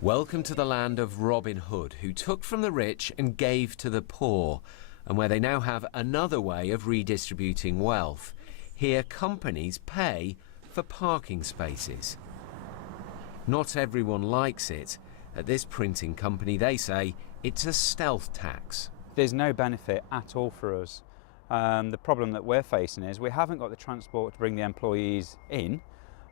Welcome to the land of Robin Hood, who took from the rich and gave to the poor, and where they now have another way of redistributing wealth. Here, companies pay for parking spaces. Not everyone likes it. At this printing company, they say it's a stealth tax. There's no benefit at all for us. The problem that we're facing is we haven't got the transport to bring the employees in.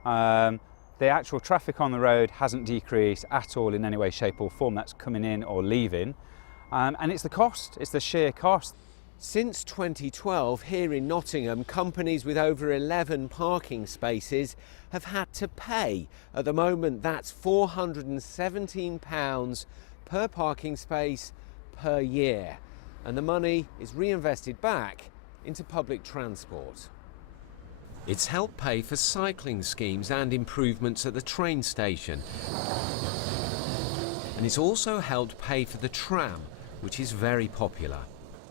The actual traffic on the road hasn't decreased at all in any way, shape or form that's coming in or leaving. And it's the cost, it's the sheer cost. Since 2012, here in Nottingham, companies with over 11 parking spaces have had to pay. At the moment, that's £417 per parking space per year. And the money is reinvested back into public transport. It's helped pay for cycling schemes and improvements at the train station. And it's also helped pay for the tram, which is very popular.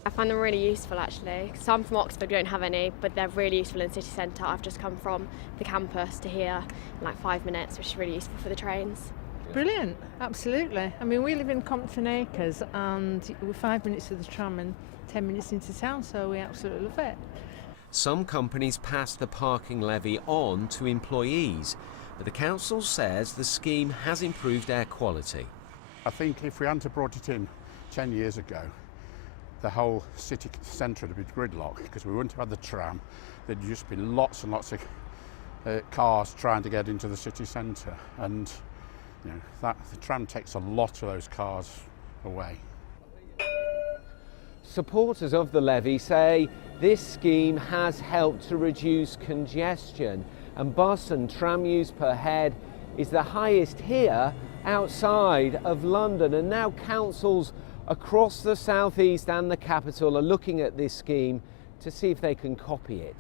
I find them really useful actually. So I'm from Oxford, we don't have any, but they're really useful in the city centre. I've just come from the campus to here in like 5 minutes, which is really useful for the trains. Brilliant, absolutely. I mean, we live in Compton Acres and we're 5 minutes to the tram and 10 minutes into town, so we absolutely love it. Some companies pass the parking levy on to employees, but the council says the scheme has improved air quality. I think if we hadn't brought it in 10 years ago, the whole city centre would have been gridlocked because we wouldn't have had the tram. There'd just been lots and lots of cars trying to get into the city centre, and you know, the tram takes a lot of those cars away. Supporters of the levy say this scheme has helped to reduce congestion, and bus and tram use per head is the highest here outside of London, and now councils across the southeast and the capital are looking at this scheme to see if they can copy it.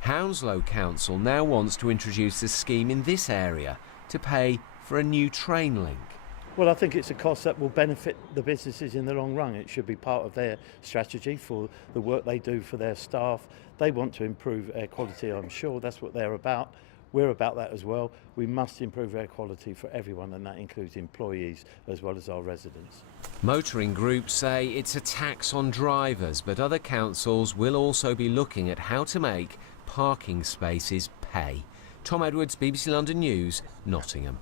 Hounslow Council now wants to introduce a scheme in this area to pay for a new train link. Well, I think it's a cost that will benefit the businesses in the long run. It should be part of their strategy for the work they do for their staff. They want to improve air quality, I'm sure. That's what they're about. We're about that as well. We must improve air quality for everyone, and that includes employees as well as our residents. Motoring groups say it's a tax on drivers, but other councils will also be looking at how to make parking spaces pay. Tom Edwards, BBC London News, Nottingham.